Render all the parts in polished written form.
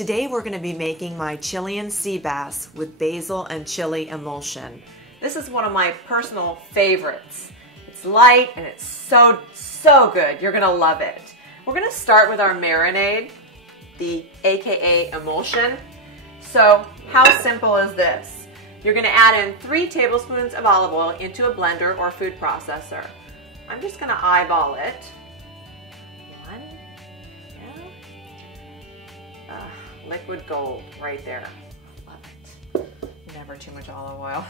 Today we're going to be making my Chilean sea bass with basil and chili emulsion. This is one of my personal favorites. It's light and it's so good. You're going to love it. We're going to start with our marinade, the AKA emulsion. So how simple is this? You're going to add in 3 tablespoons of olive oil into a blender or food processor. I'm just going to eyeball it. Liquid gold right there. Love it. Never too much olive oil.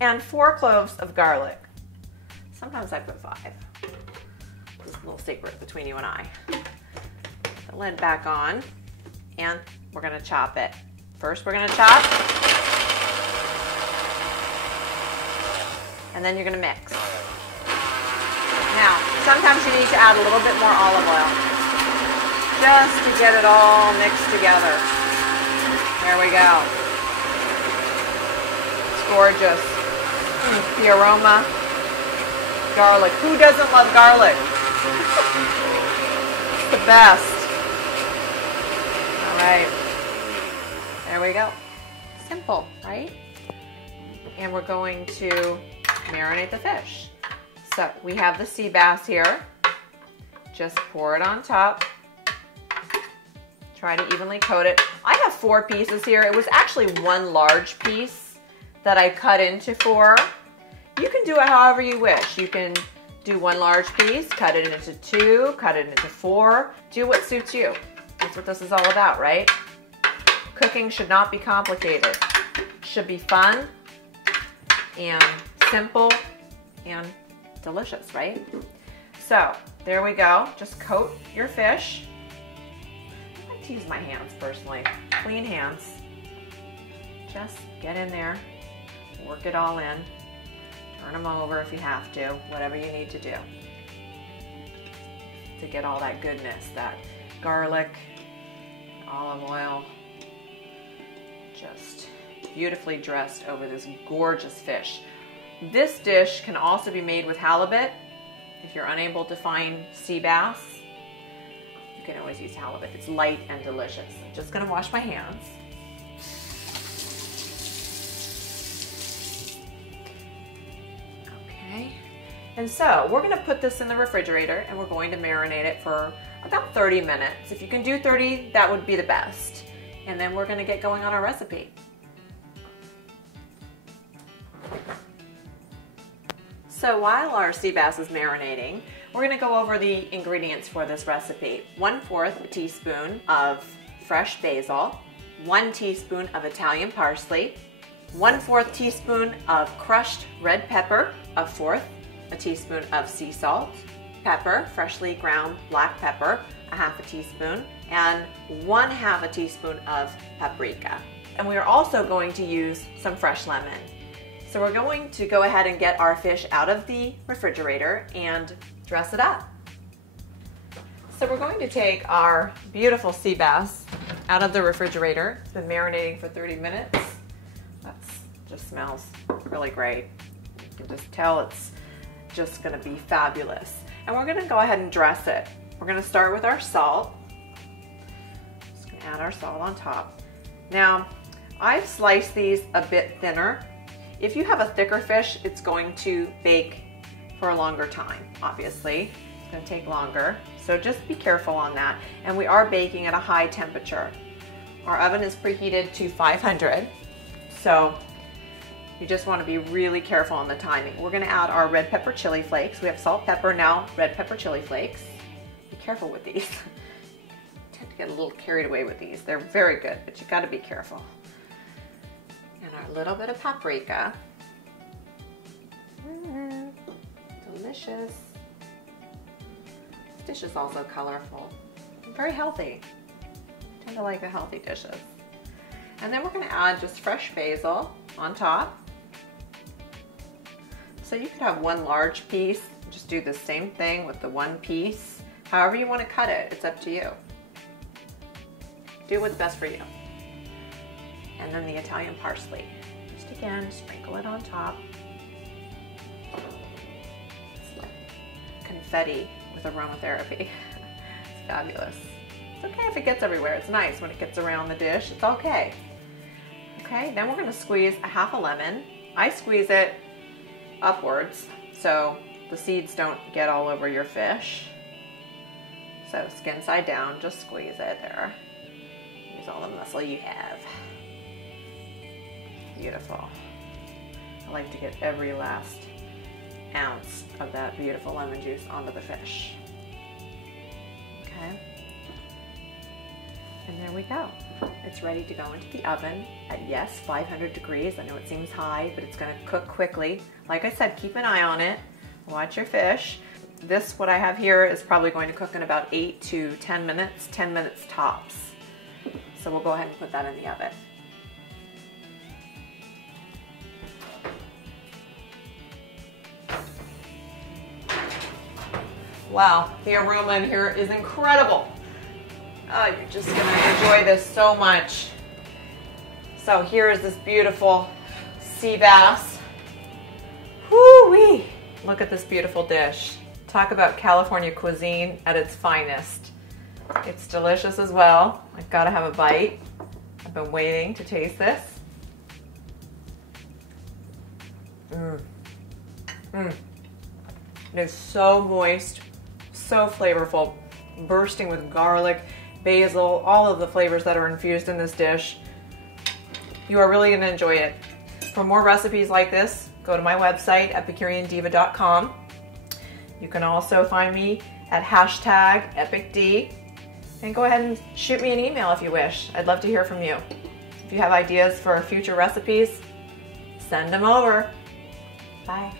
And 4 cloves of garlic. Sometimes I put 5. This is a little secret between you and I. Put the lid back on and we're going to chop it. First we're going to chop and then you're going to mix. Now, sometimes you need to add a little bit more olive oil, just to get it all mixed together. There we go. It's gorgeous. The aroma. Garlic. Who doesn't love garlic? It's the best. All right. There we go. Simple, right? And we're going to marinate the fish. So we have the sea bass here. Just pour it on top. Try to evenly coat it. I have 4 pieces here. It was actually 1 large piece that I cut into 4. You can do it however you wish. You can do 1 large piece, cut it into 2, cut it into 4. Do what suits you. That's what this is all about, right? Cooking should not be complicated. It should be fun and simple and delicious, right? So there we go. Just coat your fish. Use my hands personally. Clean hands. Just get in there, work it all in, turn them over if you have to, whatever you need to do to get all that goodness, that garlic, olive oil, just beautifully dressed over this gorgeous fish. This dish can also be made with halibut. If you're unable to find sea bass, you can always use halibut. It's light and delicious. I'm just gonna wash my hands. Okay. And so we're gonna put this in the refrigerator and we're going to marinate it for about 30 minutes. If you can do 30, that would be the best. And then we're gonna get going on our recipe. So while our sea bass is marinating, we're going to go over the ingredients for this recipe. 1/4 teaspoon of fresh basil, 1 teaspoon of Italian parsley, 1/4 teaspoon of crushed red pepper, 1/4 teaspoon of sea salt, pepper, freshly ground black pepper, 1/2 teaspoon, and 1/2 teaspoon of paprika. And we are also going to use some fresh lemon. So we're going to go ahead and get our fish out of the refrigerator and dress it up. So we're going to take our beautiful sea bass out of the refrigerator. It's been marinating for 30 minutes. That just smells really great. You can just tell it's just gonna be fabulous. And we're gonna go ahead and dress it. We're gonna start with our salt. Just gonna add our salt on top. Now, I've sliced these a bit thinner. If you have a thicker fish, it's going to bake for a longer time, obviously. It's going to take longer, so just be careful on that. And we are baking at a high temperature. Our oven is preheated to 500, so you just want to be really careful on the timing. We're going to add our red pepper chili flakes. We have salt, pepper, now red pepper chili flakes. Be careful with these. I tend to get a little carried away with these. They're very good, but you got to be careful. And our little bit of paprika. Delicious. This dish is also colorful and very healthy. I tend to like the healthy dishes. And then we're going to add just fresh basil on top. So you could have 1 large piece, just do the same thing with the 1 piece. However you want to cut it, it's up to you. Do what's best for you. And then the Italian parsley. Just again, sprinkle it on top. It's like confetti with aromatherapy. It's fabulous. It's okay if it gets everywhere. It's nice when it gets around the dish. It's okay. Okay, then we're gonna squeeze a half a lemon. I squeeze it upwards so the seeds don't get all over your fish. So skin side down, just squeeze it there. Use all the muscle you have. Beautiful. I like to get every last ounce of that beautiful lemon juice onto the fish. Okay. And there we go. It's ready to go into the oven at, yes, 500 degrees. I know it seems high, but it's gonna cook quickly. Like I said, keep an eye on it. Watch your fish. This, what I have here, is probably going to cook in about 8 to 10 minutes, 10 minutes tops. So we'll go ahead and put that in the oven. Wow, the aroma in here is incredible. Oh, you're just gonna enjoy this so much. So here is this beautiful sea bass. Woo-wee! Look at this beautiful dish. Talk about California cuisine at its finest. It's delicious as well. I've got to have a bite. I've been waiting to taste this. It is so moist, so flavorful, bursting with garlic, basil, all of the flavors that are infused in this dish. You are really going to enjoy it. For more recipes like this, go to my website, epicureandiva.com. You can also find me at #EpicD, and go ahead and shoot me an email if you wish. I'd love to hear from you. If you have ideas for future recipes, send them over. Bye.